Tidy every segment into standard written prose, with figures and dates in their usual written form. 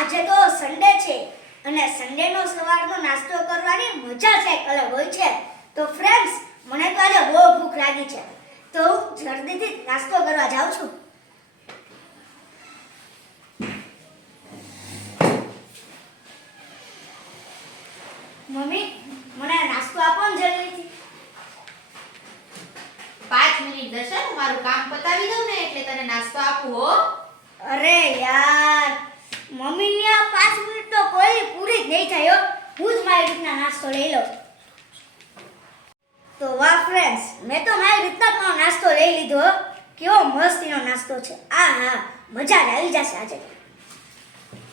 આજે તો સન્ડે છે અને સન્ડેનો સવારનો નાસ્તો કરવાની મજા જ કંઈક અલગ હોય છે. તો ફ્રેન્ડ્સ, મને તો આજે બહુ ભૂખ લાગી છે, તો હું જલ્દીથી નાસ્તો કરવા જાઉં છું. મમ્મી, મને નાસ્તો આપો ને જલ્દીથી. 5 મિનિટ દર્શન, હું મારું કામ પતાવી દઉં ને એટલે તને નાસ્તો આપું હો. અરે યાર, મમ્મીની આ 5 મિનિટ તો કોઈ પૂરી જ નહીં થાય હો. હું જ મારી રીતના નાસ્તો લઈ લઉં. તો વાહ ફ્રેન્ડ્સ, મેં તો મારી રીતના જ મારો નાસ્તો લઈ લીધો હો. કેવો મસ્તીનો નાસ્તો છે. હા, મજા જ આવી જશે આજે.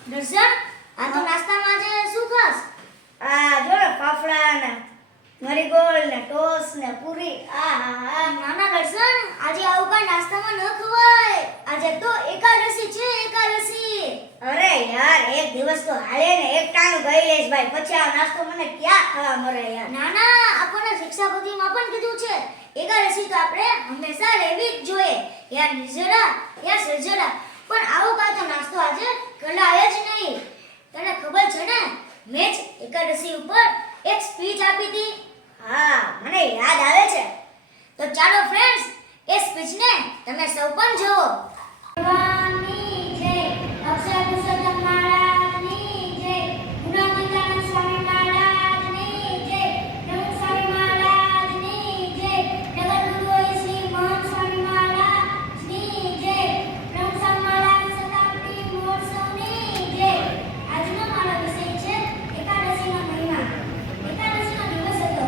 દર્શન, આ તો નાસ્તામાં આજે શું ખાસ? આ જો ને, ફાફડા ને મરીગોળ ને ટોસ ને પૂરી. નાના દર્શન, આજે આવું કઈ નાસ્તામાં ન ખવાય. આજે તો એકાદશી છે, એકાદશી. અરે યાર, એક દિવસ તો હાલે ને એક ટાણું ગઈ લઈશ ભાઈ, પછી આ નાસ્તો મને ક્યાં ખાવા મળે યાર. નાના, આપણને શિક્ષાપતિમાં પણ કીધું છે એકાદશી તો આપણે હંમેશા લેવી જ જોઈએ. યાર નિર્જરા, યાર સર્જરા, પણ આવો કાંઈ તો નાસ્તો આજે કરાય જ નહીં. તને ખબર છે ને, મેં જ એકાદશી ઉપર એક સ્પીચ આપી હતી. હા, મને યાદ આવે છે. તો ચાલો ફ્રેન્ડ્સ, એ સ્પીચને તમે સૌ પણ જુઓ. ભગવાનની જય, અક્ષર પુરુષોત્તમ મહારાજની જય, ગુણાતીતાનંદ સ્વામી મહારાજની જય, પ્રમુખ સ્વામી મહારાજની જય, નગર ગુરુ શ્રી મહંત સ્વામી મહારાજની જય, પ્રમુખ સ્વામી મહારાજ શતાબ્દી મહોત્સવની જય. આજનો મારો વિષય છે એકાદશીનો મહિમા. એકાદશીનો દિવસ હતો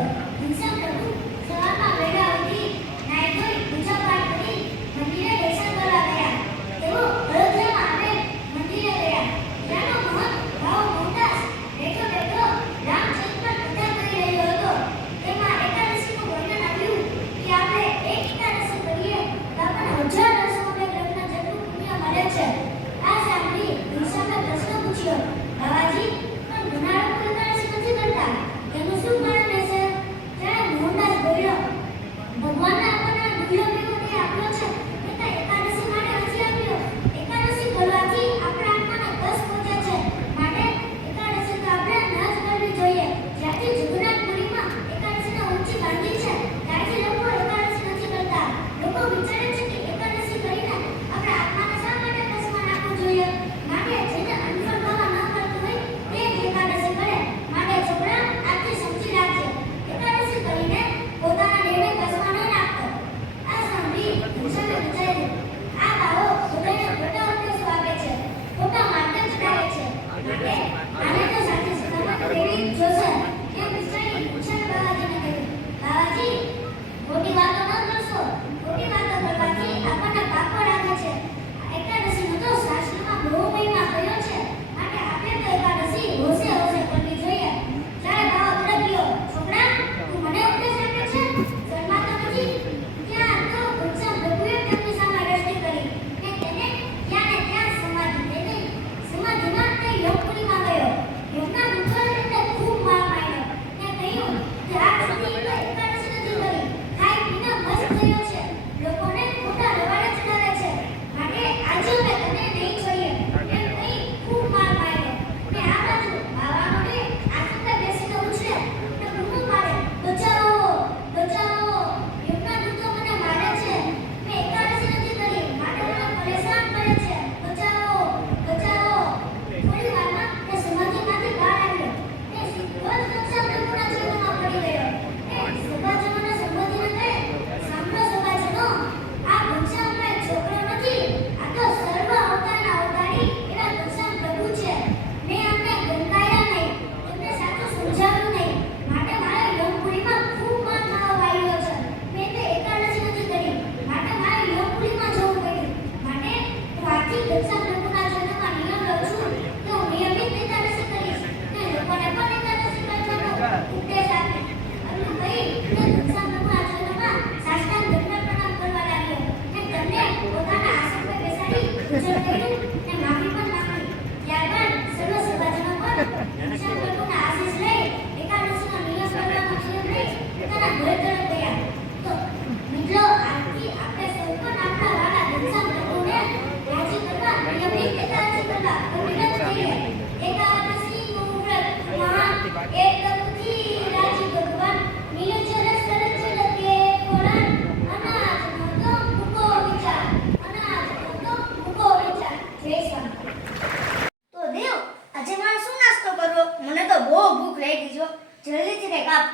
તો દેવ આજે મારે શું નાસ્તો કરવો? મને તો બહુ ભૂખ લાગી જો. જલ્દીથી કંઈક આપ.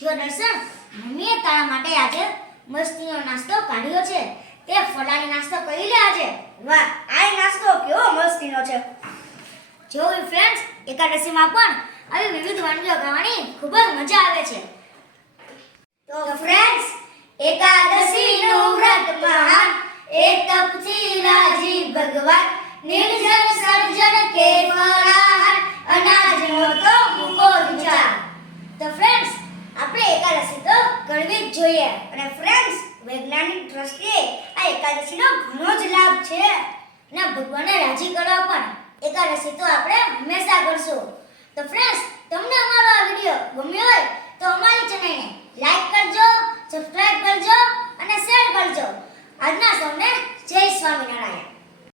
જો દર્શન, મમ્મીએ તારા માટે આજે મસ્તીનો નાસ્તો કાઢ્યો છે. તે ફલાણી નાસ્તો કરી લે આજે. વાહ, આ નાસ્તો કેવો મસ્તીનો છે. જો ફ્રેન્ડ્સ, એકાદશીમાં પણ આવી વિવિધ વાનગીઓ ખાવાની ખૂબ જ મજા આવે છે. તો ફ્રેન્ડ્સ, એકાદશીનું વ્રત મહાન, એ તપથી રાજી ભગવાન, નિર્જન સર્જન કે ફરાર, અનાજનો તો મૂકો વિચાર. તો ફ્રેન્ડ્સ, આપણે એકાદશી તો કરવી જ જોઈએ. અને ફ્રેન્ડ્સ, વૈજ્ઞાનિક દ્રષ્ટિએ આ એકાદશીનો ઘણો જ લાભ છે. અને ભગવાનને રાજી કરવા પણ એકાદશી તો આપણે હંમેશા કરશું.